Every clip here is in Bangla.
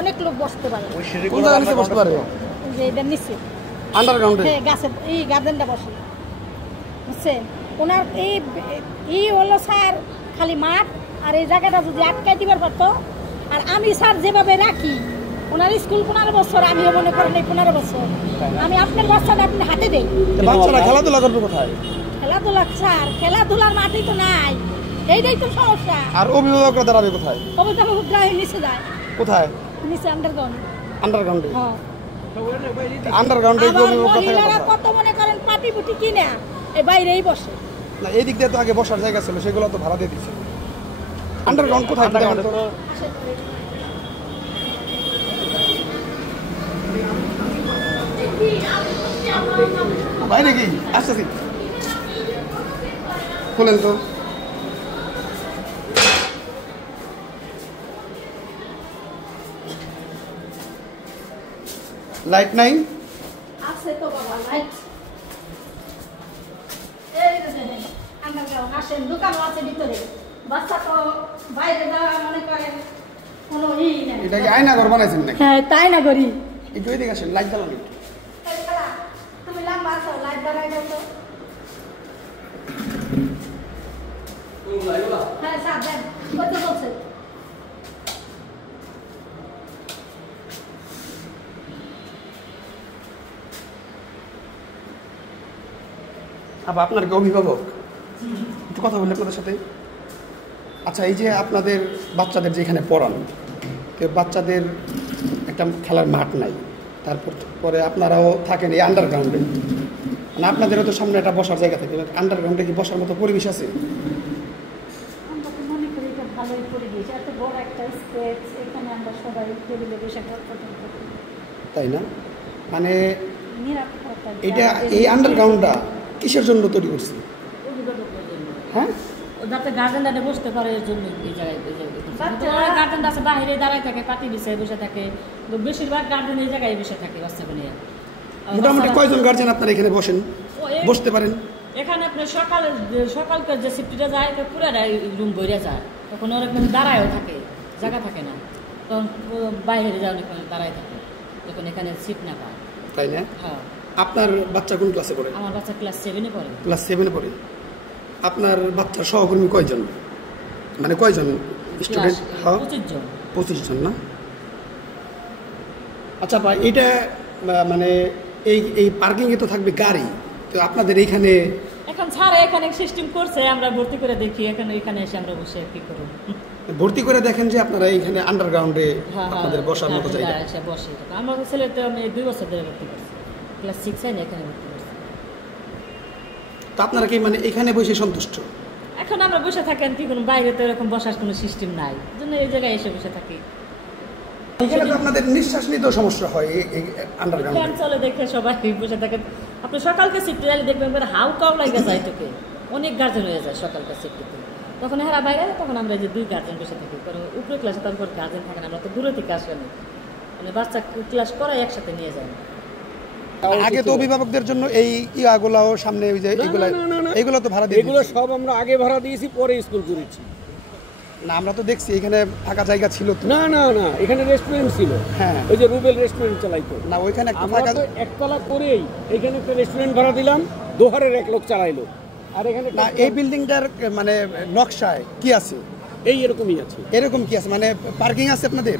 অনেক লোক বসতে পারে। কোন জায়গায় নিচে বসতে পারে? যে এটা নিচে আন্ডারগ্রাউন্ডে গাছের এই গার্ডেনটা বসে, বুঝছেন? ওনার এই হলো স্যার খালি মাঠ, আর এই জায়গাটা যদি আটকাই দিবার পারতো। আর আমি স্যার যেভাবে রাখি, ওনার স্কুল 15 বছর, আমিও মনে করেন এই 15 বছর, আমি আপনার বাচ্চাটা আপনি হাতে দেই। বাচ্চারা খেলাধুলা করবে কোথায়? খেলাধুলা স্যার, খেলাধুলার মাঠই তো নাই, এইটাই তো সমস্যা। আর অভিভাবকরা দাঁড়াবে কোথায়? অভিভাবকরা নিচে যায়। কোথায়? নিচে আন্ডারগ্রাউন্ডে। আন্ডারগ্রাউন্ডে? হ্যাঁ, আন্ডারগ্রাউন্ডে মহিলারা কত মনে করেন পাটি পুটি কিনে এই বাইরেই বসে। না, এই দিক দিয়ে তো আগে বসার জায়গা ছিল, সেগুলো তো ভাড়া দিয়ে দিচ্ছে। আন্ডারগ্রাউন্ড কোথায়? বাইরে কি আসতেছি, খুলেন তো। লাইট নাই? আছে তো বাবা লাইট। এই দেখেন আন্ডারগ্রাউন্ড, আসেন, দোকানও আছে ভিতরে। বাচ্চা তো বাইরে যাওয়া মনে করেন কোনো ই নাই। এটা কি আয়না ঘর বানাইছেন নাকি? হ্যাঁ, তাই না করি। একটু এদিকে আসেন, লাইট জ্বালান একটু। তুমি লম্বা আছো, লাইট বাড়াই দাও তো। হ্যাঁ স্যার দেন, কত বলছে? আবার আপনার কি অভিভাবক? একটু কথা বলি আপনাদের সাথে। আচ্ছা, এই যে আপনাদের বাচ্চাদের যেখানে পড়ান, বাচ্চাদের একটা খেলার মাঠ নাই, তারপর পরে আপনারাও থাকেন এই আন্ডারগ্রাউন্ডে, মানে আপনাদেরও তো সামনে একটা বসার জায়গা থাকে, আন্ডারগ্রাউন্ডে কি বসার মতো পরিবেশ আছে? আমরা তো মনে করি এটা ভালোই পরিবেশ, এত বড় একটা স্পেস, এখানে আমরা সবাই টেবিলে বসে গল্প করি, তাই না? মানে নিরাপত্তা এটা এই আন্ডারগ্রাউন্ডটা কিসের জন্য তৈরি করছে? হ্যাঁ, যাতে গার্জেনরা বসতে পারে এর জন্য এই জায়গায় গার্জেন আছে বাইরে দাঁড়ায় থাকে, পাটি বিছায় বসে থাকে, বেশিরভাগ গার্জেন এই জায়গায় বসে থাকে বাচ্চাকে নিয়ে। মোটামুটি কয়জন গার্জেন আপনারা এখানে বসেন, বসতে পারেন? এখানে আপনার সকালকার যে শিফটটা যায় পুরাটাই রুম ভরে যায়, তখন ওরকম দাঁড়ায়ও থাকে, জায়গা থাকে না, তখন বাইরে যায় অনেক দাঁড়ায় থাকে, তখন এখানে সিট না পায়। তাই না? হ্যাঁ। আপনার বাচ্চা কোন ক্লাসে পড়ে? আমার বাচ্চা ক্লাস 7-এ পড়ে। ক্লাস 7-এ পড়ে। আপনার বাচ্চার সহকর্মী কয়জন, মানে কয়জন স্টুডেন্ট? 25 জন। 25 জন না? আচ্ছা ভাই, এটা মানে এই পার্কিংয়ে তো থাকবে গাড়ি, তো আপনাদের এইখানে এখন ছাড়া এখানে সিস্টেম করছে, আমরা ভর্তি করে দেখি, এখানে এসে আমরা বসে কি করব, ভর্তি করে দেখেন যে আপনারা এইখানে আন্ডারগ্রাউন্ডে আপনাদের বসার মতো জায়গা এসে বসে। আমার ছেলে তো আমি 2 বছর ধরে ভর্তি করছি, ক্লাস 6-এ এখানে ভর্তি করছি। তো আপনারা কি মানে এখানে বসে সন্তুষ্ট? এখন আমরা বসে থাকেন কি কোনো বাইরে তো এরকম বসার কোনো সিস্টেম নাই, জন্য এই জায়গায় এসে বসে থাকি। এখানে তো আপনাদের নিঃশ্বাস নিতেও সমস্যা হয় এই আন্ডারগ্রাউন্ডে। ফ্যান চলে দেখে সবাই বসে থাকেন। আপনি সকালকে শিফটে গেলে দেখবেন হাউ কাউ লাগে যায়, তোকে অনেক গার্জেন হয়ে যায় সকালকার শিফটে, তখন হেরা বাইরে, তখন আমরা যে 2 গার্জেন বসে থাকি, কারণ উপরে ক্লাসে তারপর গার্জেন থাকে না, আমরা তো দূরে থেকে আসেনি, মানে বাচ্চা ক্লাস করাই একসাথে নিয়ে যায়। আগে তো অভিভাবকদের জন্য এই ইয়াগুলাও সামনে ওই যে এগুলো তো ভাড়া দিয়ে, এগুলো সব আমরা আগে ভাড়া দিয়েছি, পরে স্কুল করেছি না? আমরা তো দেখছি এখানে ফাঁকা জায়গা ছিল তো। না না না, এখানে রেস্টুরেন্ট ছিল। হ্যাঁ, ওই যে রুবেল রেস্টুরেন্ট চালাইতো না, ওইখানে একটা আমরা ফাঁকা তো একতলা করেই এখানে একটা রেস্টুরেন্ট ভাড়া দিলাম, দোহারের এক লোক চালাইলো। আর এখানে না, এই বিল্ডিংটার মানে নকশায় কি আছে? এই এরকমই আছে। এরকম কি আছে, মানে পার্কিং আছে আপনাদের?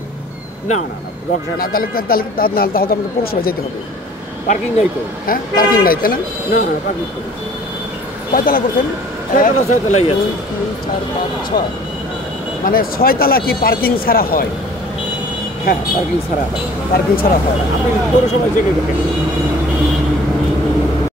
না না না, না, তাহলে আমাদের পৌরসভায় যেতে হবে। পার্কিং নাই তো। হ্যাঁ, পার্কিং নাই, তাই না? না না, পার্কিং করি। কয়তলা করছেন? 6তলাই আছে। 4, 5, 6, মানে 6 তলা কি পার্কিং ছাড়া হয়? হ্যাঁ, পার্কিং ছাড়া হয়। পার্কিং ছাড়া হয়। আপনি পৌরসভায় জেগে দেখেন।